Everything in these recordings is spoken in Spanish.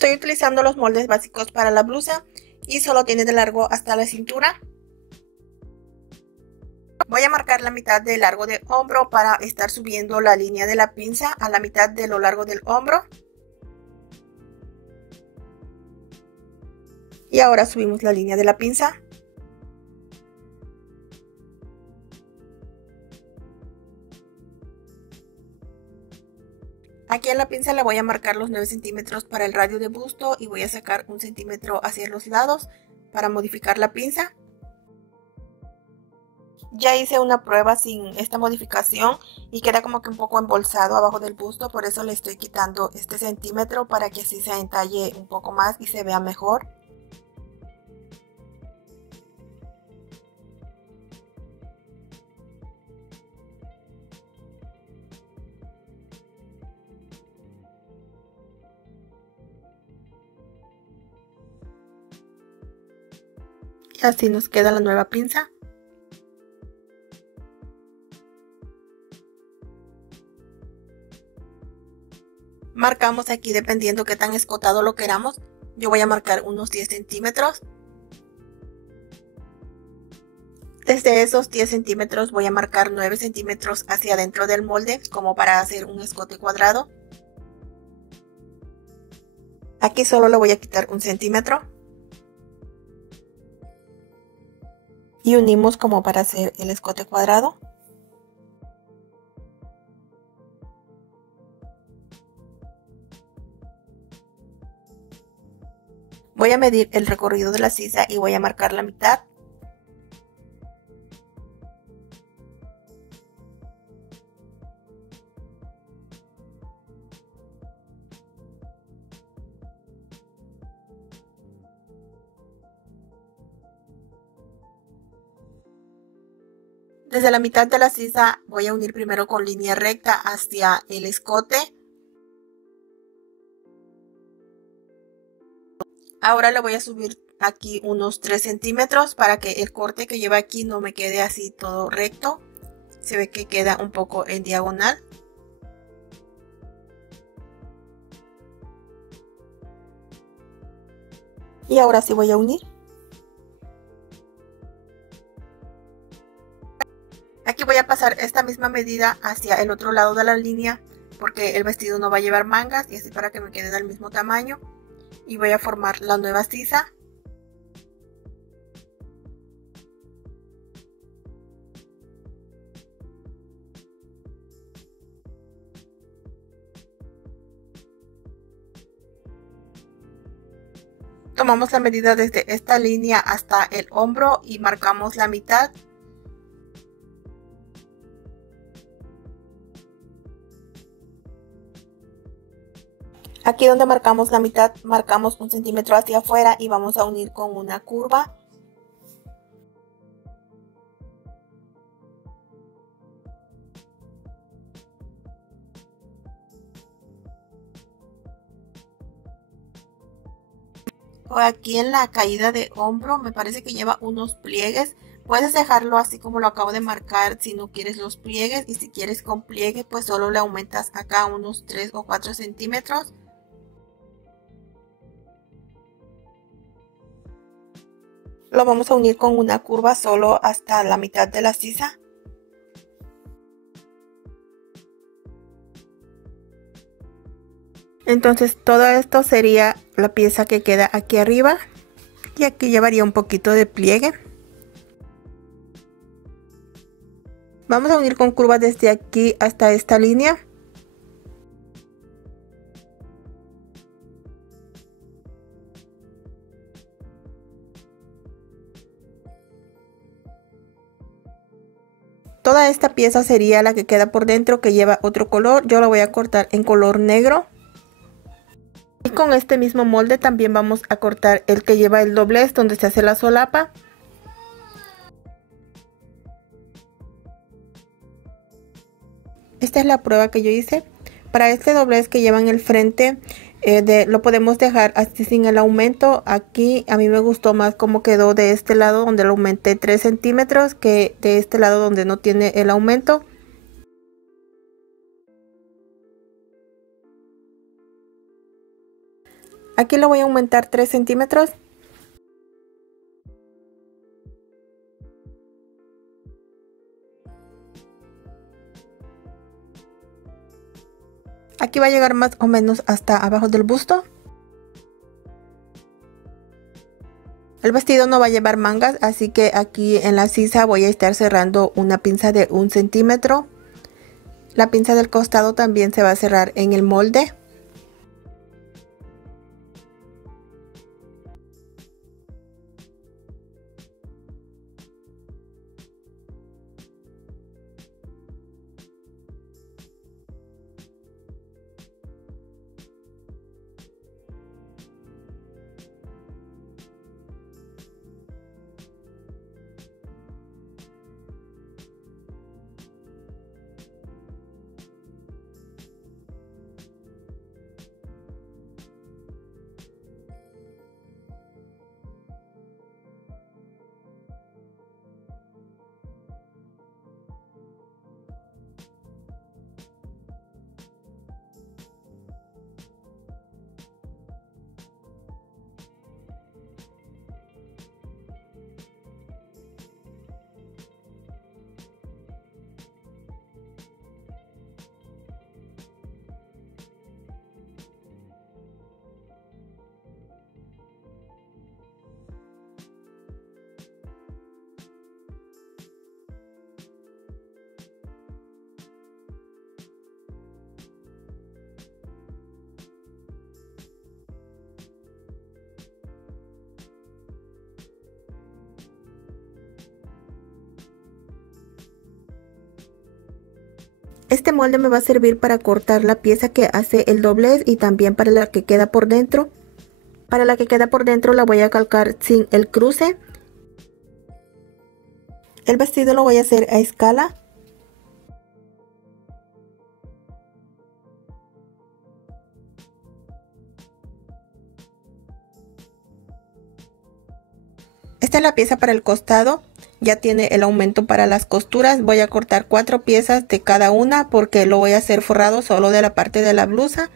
Estoy utilizando los moldes básicos para la blusa y solo tiene de largo hasta la cintura. Voy a marcar la mitad del largo del hombro para estar subiendo la línea de la pinza a la mitad de lo largo del hombro. Y ahora subimos la línea de la pinza. Aquí en la pinza le voy a marcar los 9 centímetros para el radio de busto y voy a sacar 1 centímetro hacia los lados para modificar la pinza. Ya hice una prueba sin esta modificación y queda como que un poco embolsado abajo del busto, por eso le estoy quitando este centímetro para que así se entalle un poco más y se vea mejor. Y así nos queda la nueva pinza. Marcamos aquí dependiendo qué tan escotado lo queramos. Yo voy a marcar unos 10 centímetros. Desde esos 10 centímetros voy a marcar 9 centímetros hacia adentro del molde como para hacer un escote cuadrado. Aquí solo le voy a quitar 1 centímetro. Y unimos como para hacer el escote cuadrado. Voy a medir el recorrido de la sisa y voy a marcar la mitad. Desde la mitad de la sisa voy a unir primero con línea recta hacia el escote. Ahora le voy a subir aquí unos 3 centímetros para que el corte que lleva aquí no me quede así todo recto. Se ve que queda un poco en diagonal. Y ahora sí voy a unir. Aquí voy a pasar esta misma medida hacia el otro lado de la línea porque el vestido no va a llevar mangas y así para que me quede del mismo tamaño. Y voy a formar la nueva sisa. Tomamos la medida desde esta línea hasta el hombro y marcamos la mitad. Aquí donde marcamos la mitad, marcamos 1 centímetro hacia afuera y vamos a unir con una curva. Aquí en la caída de hombro me parece que lleva unos pliegues. Puedes dejarlo así como lo acabo de marcar si no quieres los pliegues, y si quieres con pliegue pues solo le aumentas acá unos 3 o 4 centímetros. Lo vamos a unir con una curva solo hasta la mitad de la sisa. Entonces todo esto sería la pieza que queda aquí arriba y aquí llevaría un poquito de pliegue. Vamos a unir con curva desde aquí hasta esta línea. Toda esta pieza sería la que queda por dentro, que lleva otro color. Yo la voy a cortar en color negro. Y con este mismo molde también vamos a cortar el que lleva el doblez, donde se hace la solapa. Esta es la prueba que yo hice. Para este doblez que lleva en el frente, lo podemos dejar así sin el aumento. Aquí a mí me gustó más cómo quedó de este lado, donde lo aumenté 3 centímetros, que de este lado donde no tiene el aumento. Aquí lo voy a aumentar 3 centímetros. Aquí va a llegar más o menos hasta abajo del busto. El vestido no va a llevar mangas, así que aquí en la sisa voy a estar cerrando una pinza de 1 centímetro. La pinza del costado también se va a cerrar en el molde. Este molde me va a servir para cortar la pieza que hace el doblez y también para la que queda por dentro. Para la que queda por dentro la voy a calcar sin el cruce. El vestido lo voy a hacer a escala. Esta es la pieza para el costado. Ya tiene el aumento para las costuras. Voy a cortar 4 piezas de cada una porque lo voy a hacer forrado solo de la parte de la blusa.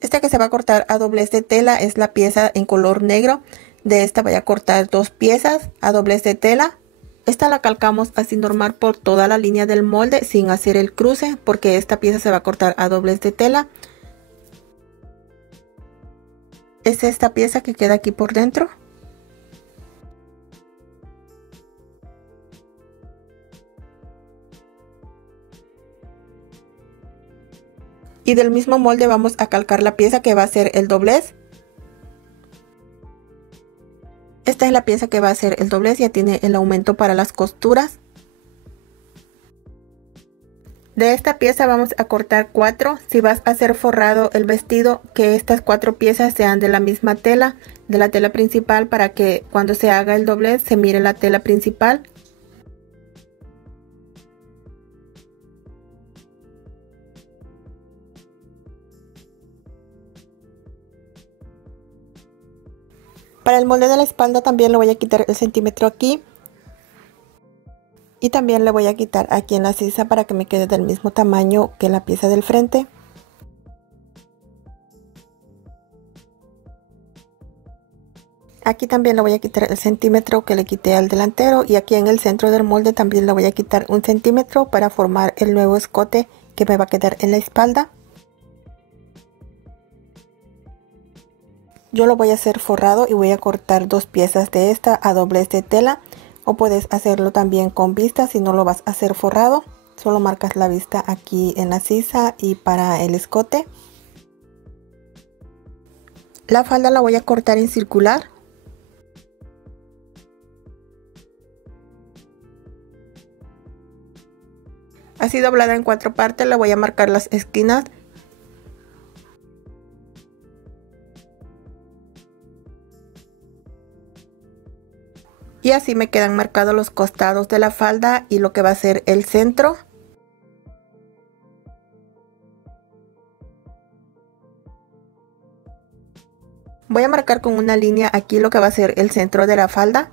Esta que se va a cortar a doblez de tela es la pieza en color negro. De esta voy a cortar 2 piezas a doblez de tela. Esta la calcamos así normal por toda la línea del molde sin hacer el cruce porque esta pieza se va a cortar a doblez de tela. Es esta pieza que queda aquí por dentro. Y del mismo molde vamos a calcar la pieza que va a ser el doblez. Esta es la pieza que va a ser el doblez, ya tiene el aumento para las costuras. De esta pieza vamos a cortar 4. Si vas a hacer forrado el vestido, que estas 4 piezas sean de la misma tela, de la tela principal, para que cuando se haga el doblez se mire la tela principal. Para el molde de la espalda también le voy a quitar el centímetro aquí. Y también le voy a quitar aquí en la sisa para que me quede del mismo tamaño que la pieza del frente. Aquí también le voy a quitar el centímetro que le quité al delantero. Y aquí en el centro del molde también le voy a quitar 1 centímetro para formar el nuevo escote que me va a quedar en la espalda. Yo lo voy a hacer forrado y voy a cortar 2 piezas de esta a doblez de tela. O puedes hacerlo también con vista si no lo vas a hacer forrado. Solo marcas la vista aquí en la sisa y para el escote. La falda la voy a cortar en circular. Así doblada en 4 partes, le voy a marcar las esquinas. Y así me quedan marcados los costados de la falda y lo que va a ser el centro. Voy a marcar con una línea aquí lo que va a ser el centro de la falda.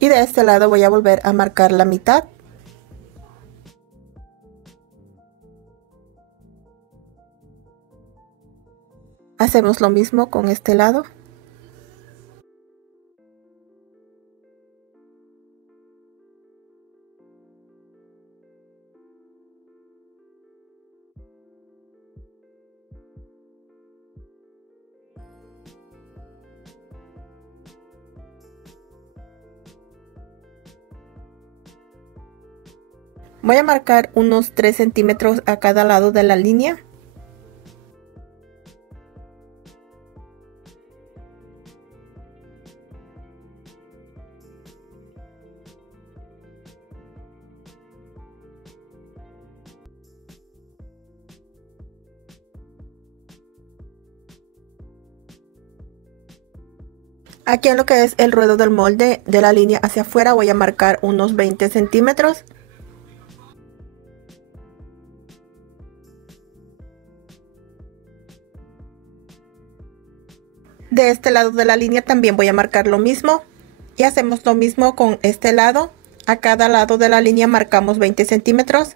Y de este lado voy a volver a marcar la mitad. Hacemos lo mismo con este lado. Voy a marcar unos 3 centímetros a cada lado de la línea. Aquí en lo que es el ruedo del molde de la línea hacia afuera voy a marcar unos 20 centímetros. De este lado de la línea también voy a marcar lo mismo. Y hacemos lo mismo con este lado. A cada lado de la línea marcamos 20 centímetros.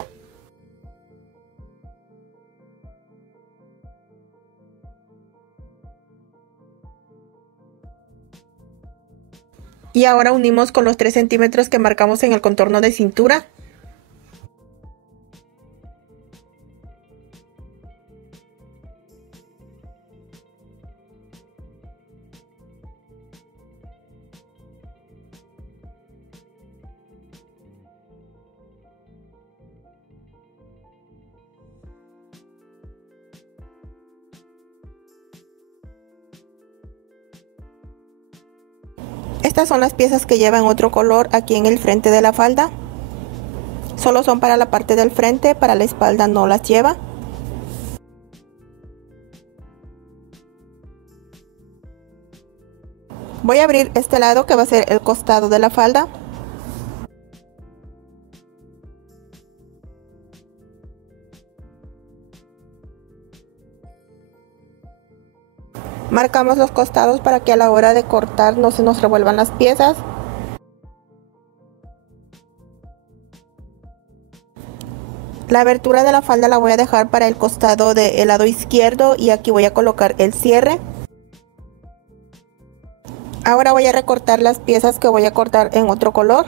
Y ahora unimos con los 3 centímetros que marcamos en el contorno de cintura. Estas son las piezas que llevan otro color aquí en el frente de la falda. Solo son para la parte del frente, para la espalda no las lleva. Voy a abrir este lado que va a ser el costado de la falda. Marcamos los costados para que a la hora de cortar no se nos revuelvan las piezas. La abertura de la falda la voy a dejar para el costado del lado izquierdo y aquí voy a colocar el cierre. Ahora voy a recortar las piezas que voy a cortar en otro color.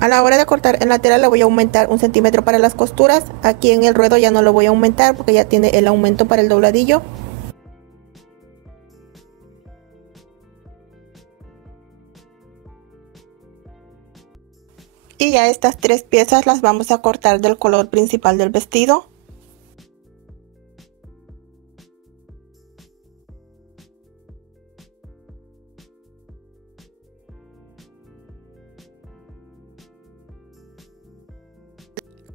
A la hora de cortar en la tela le voy a aumentar 1 centímetro para las costuras. Aquí en el ruedo ya no lo voy a aumentar porque ya tiene el aumento para el dobladillo. Y ya estas 3 piezas las vamos a cortar del color principal del vestido.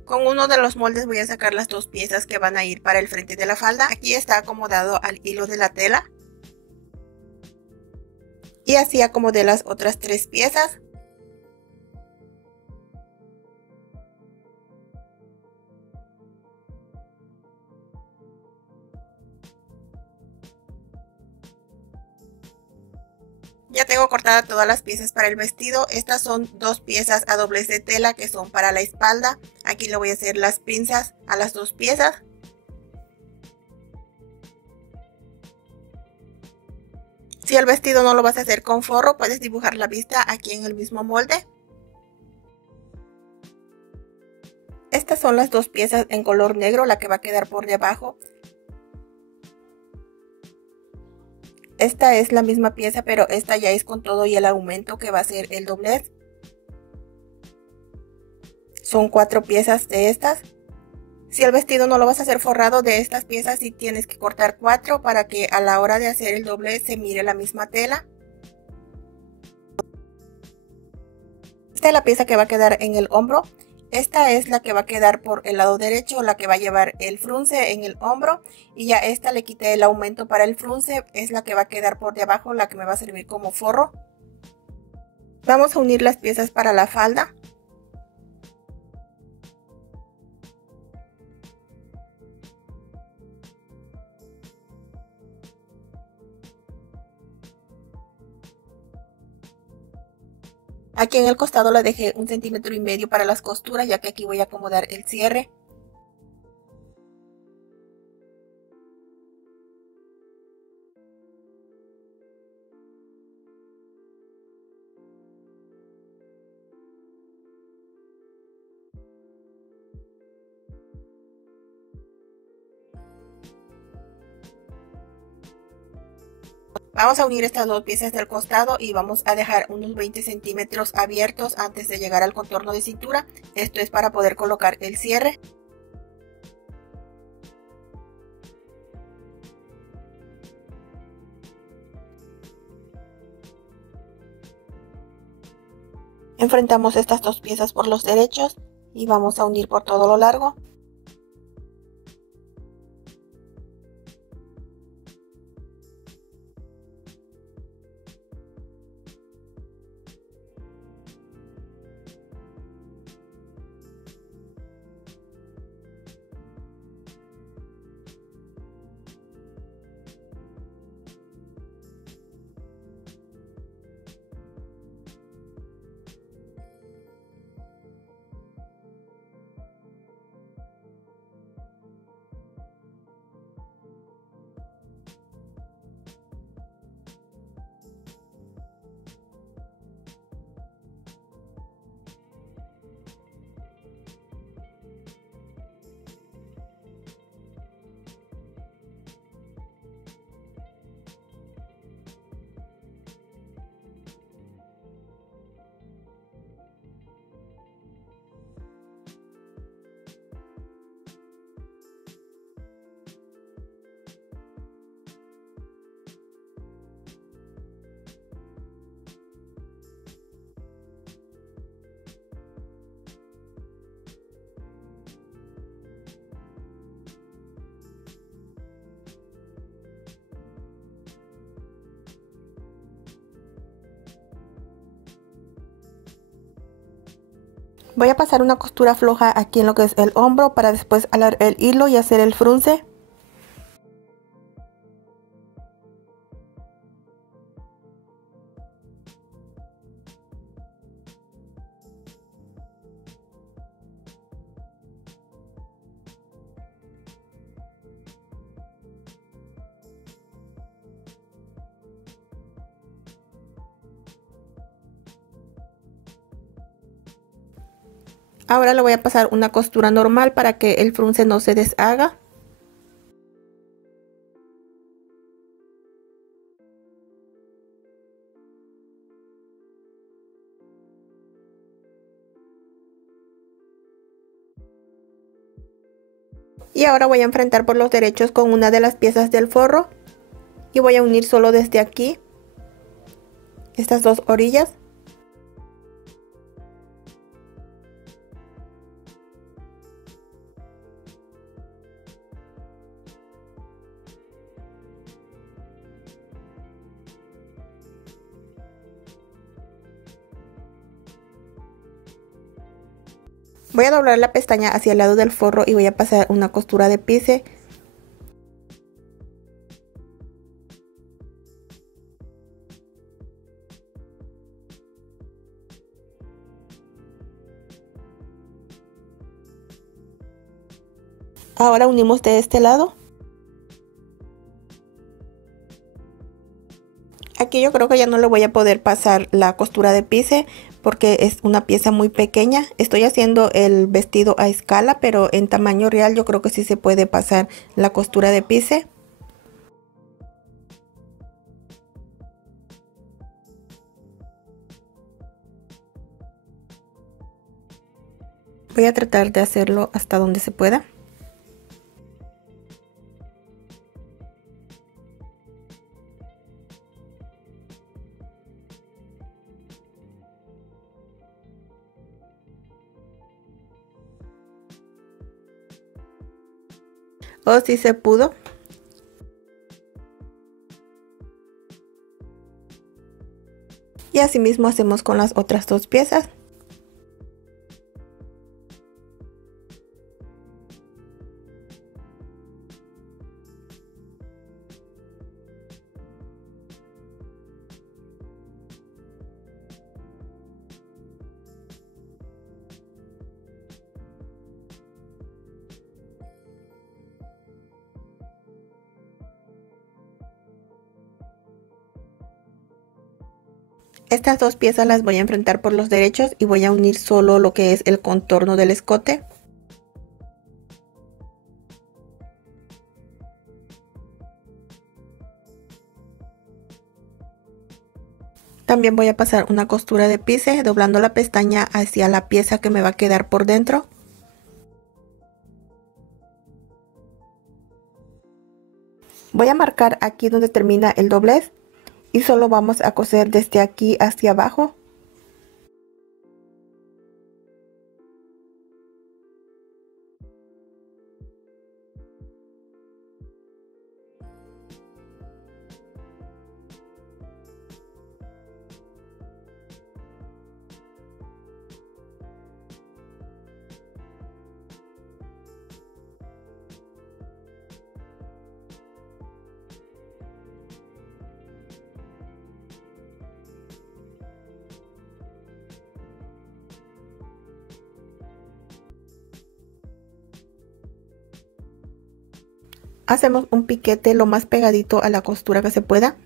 Con uno de los moldes voy a sacar las 2 piezas que van a ir para el frente de la falda. Aquí está acomodado al hilo de la tela. Y así acomodé las otras 3 piezas. Ya tengo cortadas todas las piezas para el vestido. Estas son 2 piezas a doblez de tela que son para la espalda. Aquí le voy a hacer las pinzas a las 2 piezas. Si el vestido no lo vas a hacer con forro, puedes dibujar la vista aquí en el mismo molde. Estas son las 2 piezas en color negro, la que va a quedar por debajo. Esta es la misma pieza, pero esta ya es con todo y el aumento que va a ser el doblez. Son 4 piezas de estas. Si el vestido no lo vas a hacer forrado de estas piezas, sí tienes que cortar 4 para que a la hora de hacer el doblez se mire la misma tela. Esta es la pieza que va a quedar en el hombro. Esta es la que va a quedar por el lado derecho, la que va a llevar el frunce en el hombro. Y ya esta le quité el aumento para el frunce, es la que va a quedar por debajo, la que me va a servir como forro. Vamos a unir las piezas para la falda. Aquí en el costado le dejé 1,5 centímetros para las costuras, ya que aquí voy a acomodar el cierre. Vamos a unir estas dos piezas del costado y vamos a dejar unos 20 centímetros abiertos antes de llegar al contorno de cintura. Esto es para poder colocar el cierre. Enfrentamos estas dos piezas por los derechos y vamos a unir por todo lo largo. Voy a pasar una costura floja aquí en lo que es el hombro para después alar el hilo y hacer el frunce. Ahora le voy a pasar una costura normal para que el frunce no se deshaga. Y ahora voy a enfrentar por los derechos con una de las piezas del forro. Y voy a unir solo desde aquí estas dos orillas. Voy a doblar la pestaña hacia el lado del forro y voy a pasar una costura de pise. Ahora unimos de este lado. Aquí yo creo que ya no le voy a poder pasar la costura de pise porque es una pieza muy pequeña. Estoy haciendo el vestido a escala, pero en tamaño real yo creo que sí se puede pasar la costura de pise. Voy a tratar de hacerlo hasta donde se pueda. Oh, sí se pudo. Y así mismo hacemos con las otras dos piezas. Estas dos piezas las voy a enfrentar por los derechos y voy a unir solo lo que es el contorno del escote. También voy a pasar una costura de pise doblando la pestaña hacia la pieza que me va a quedar por dentro. Voy a marcar aquí donde termina el doblez y solo vamos a coser desde aquí hacia abajo. Hacemos un piquete lo más pegadito a la costura que se pueda.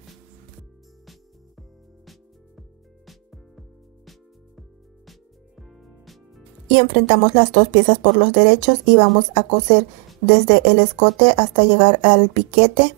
Y enfrentamos las dos piezas por los derechos y vamos a coser desde el escote hasta llegar al piquete.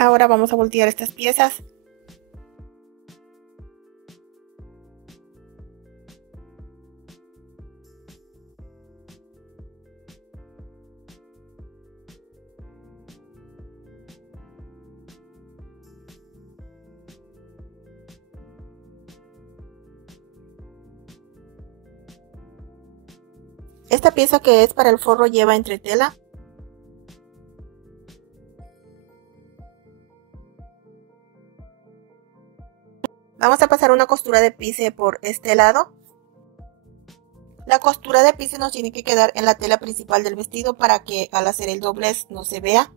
Ahora vamos a voltear estas piezas. Esta pieza que es para el forro lleva entretela. Vamos a pasar una costura de pise por este lado. La costura de pise nos tiene que quedar en la tela principal del vestido para que al hacer el doblez no se vea.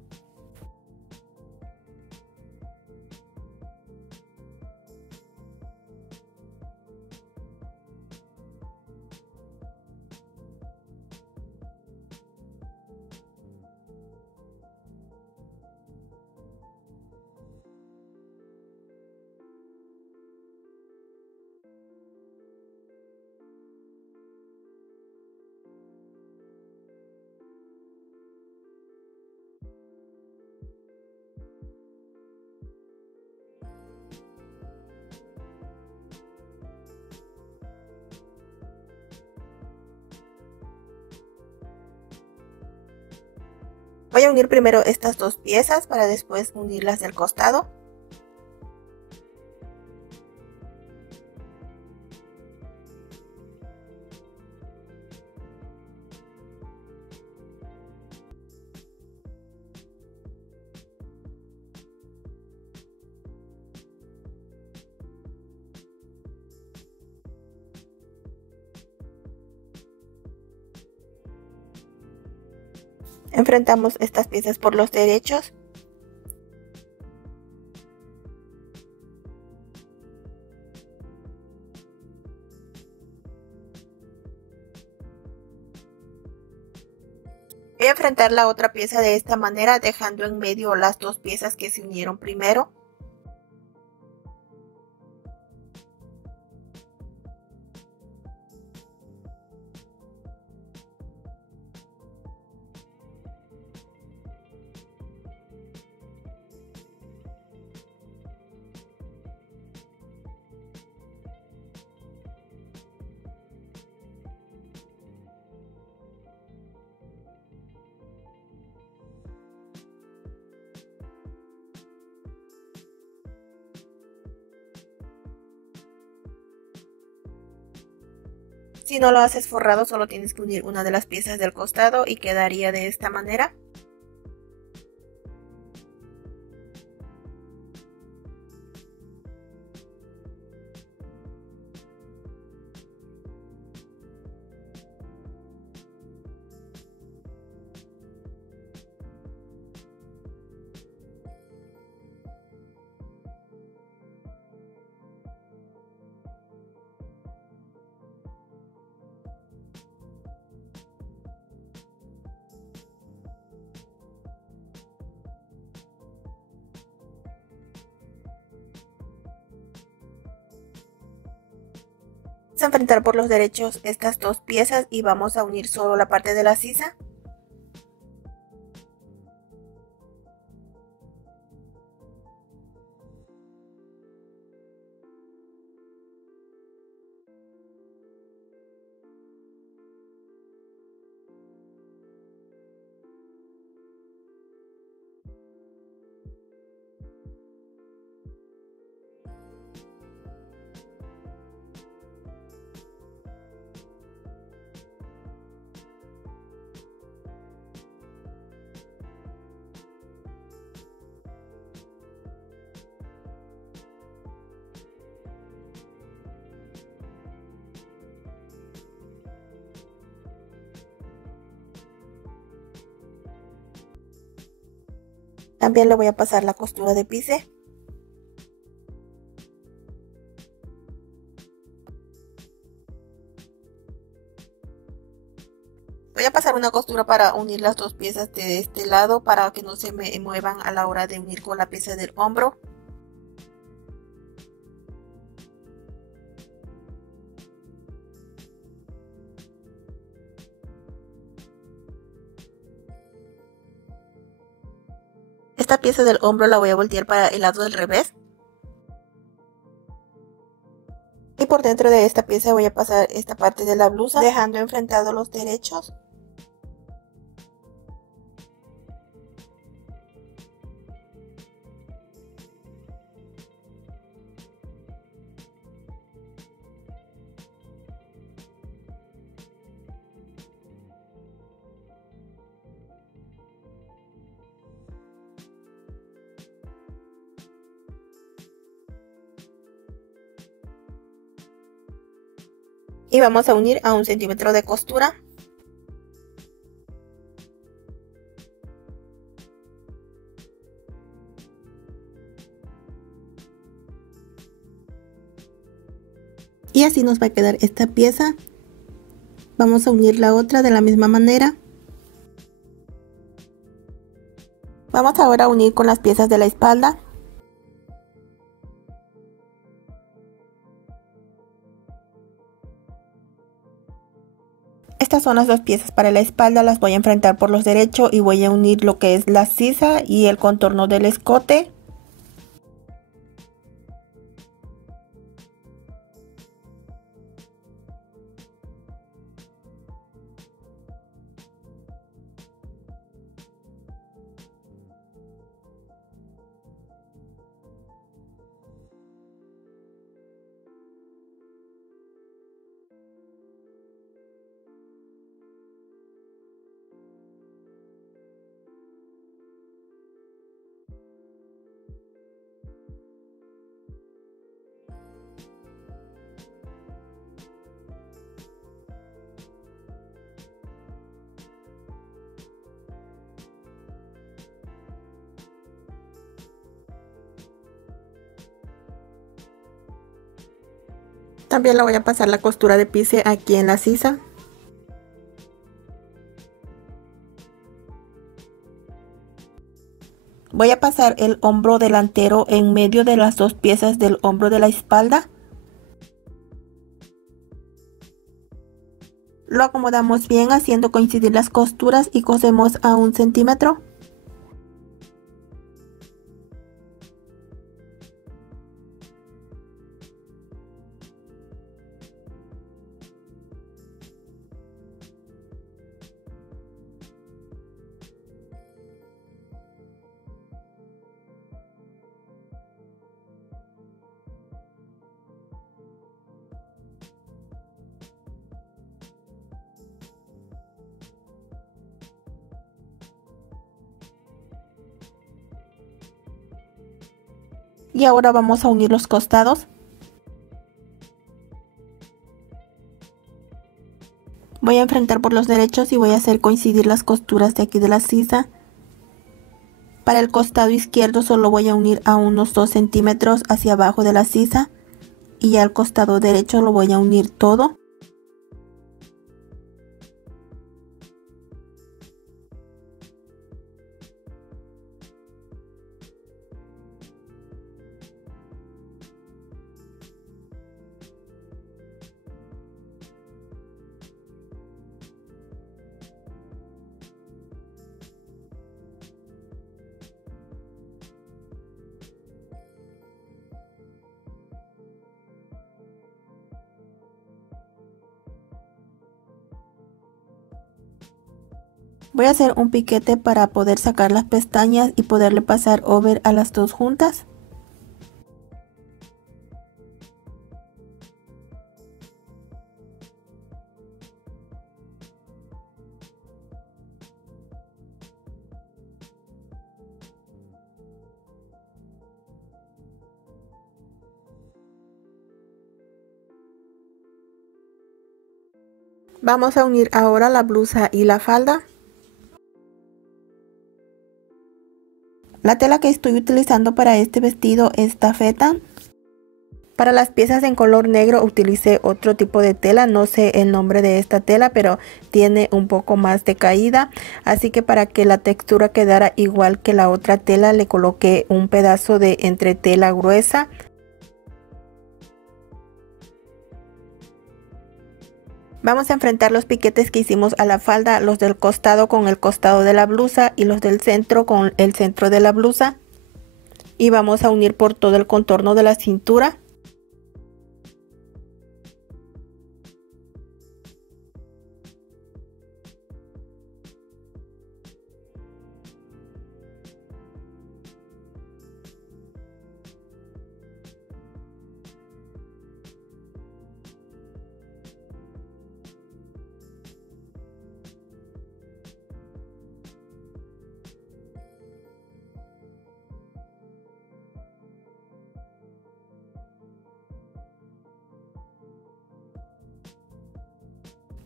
Voy a unir primero estas dos piezas para después unirlas del costado. Enfrentamos estas piezas por los derechos. Voy a enfrentar la otra pieza de esta manera, dejando en medio las dos piezas que se unieron primero. Si no lo haces forrado, solo tienes que unir una de las piezas del costado y quedaría de esta manera. Vamos a enfrentar por los derechos estas dos piezas y vamos a unir solo la parte de la sisa. También le voy a pasar la costura de pise. Voy a pasar una costura para unir las dos piezas de este lado para que no se me muevan a la hora de unir con la pieza del hombro. Esta pieza del hombro la voy a voltear para el lado del revés. Y por dentro de esta pieza voy a pasar esta parte de la blusa, dejando enfrentados los derechos. Y vamos a unir a 1 centímetro de costura. Y así nos va a quedar esta pieza. Vamos a unir la otra de la misma manera. Vamos ahora a unir con las piezas de la espalda. Estas son las dos piezas para la espalda, las voy a enfrentar por los derechos y voy a unir lo que es la sisa y el contorno del escote. También le voy a pasar la costura de pise aquí en la sisa. Voy a pasar el hombro delantero en medio de las dos piezas del hombro de la espalda. Lo acomodamos bien haciendo coincidir las costuras y cosemos a 1 centímetro. Y ahora vamos a unir los costados. Voy a enfrentar por los derechos y voy a hacer coincidir las costuras de aquí de la sisa. Para el costado izquierdo solo voy a unir a unos 2 centímetros hacia abajo de la sisa. Y al costado derecho lo voy a unir todo. Voy a hacer un piquete para poder sacar las pestañas y poderle pasar over a las dos juntas. Vamos a unir ahora la blusa y la falda. La tela que estoy utilizando para este vestido es tafeta. Para las piezas en color negro utilicé otro tipo de tela, no sé el nombre de esta tela, pero tiene un poco más de caída. Así que para que la textura quedara igual que la otra tela, le coloqué un pedazo de entretela gruesa. Vamos a enfrentar los piquetes que hicimos a la falda, los del costado con el costado de la blusa y los del centro con el centro de la blusa. Y vamos a unir por todo el contorno de la cintura.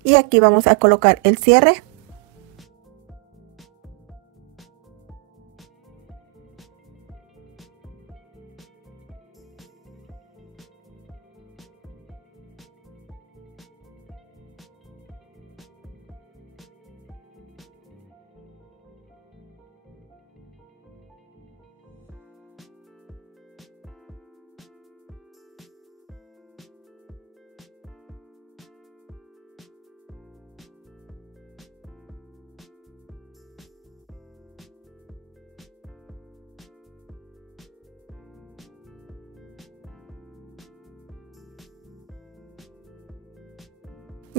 Y aquí vamos a colocar el cierre.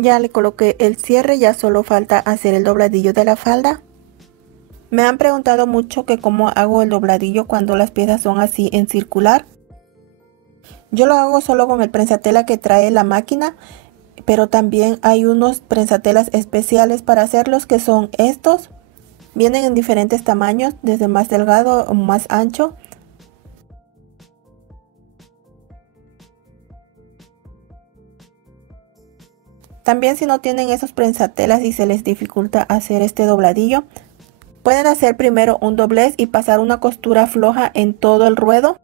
Ya le coloqué el cierre, ya solo falta hacer el dobladillo de la falda. Me han preguntado mucho que cómo hago el dobladillo cuando las piezas son así en circular. Yo lo hago solo con el prensatela que trae la máquina, pero también hay unos prensatelas especiales para hacerlos que son estos. Vienen en diferentes tamaños, desde más delgado o más ancho. También si no tienen esos prensatelas y se les dificulta hacer este dobladillo, pueden hacer primero un doblez y pasar una costura floja en todo el ruedo.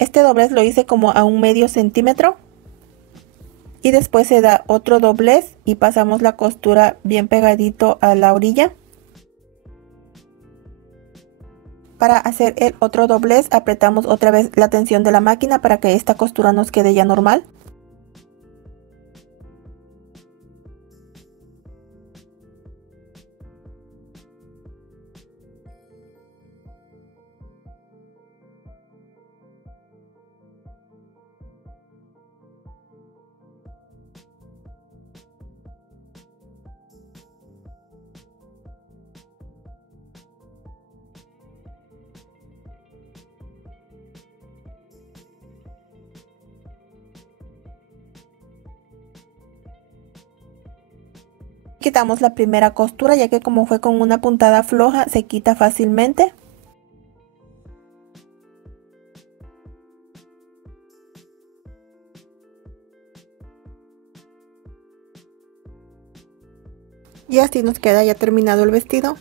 Este doblez lo hice como a 1/2 centímetro. Y después se da otro doblez y pasamos la costura bien pegadito a la orilla. Para hacer el otro doblez apretamos otra vez la tensión de la máquina para que esta costura nos quede ya normal. Quitamos la primera costura ya que como fue con una puntada floja se quita fácilmente. Y así nos queda ya terminado el vestido.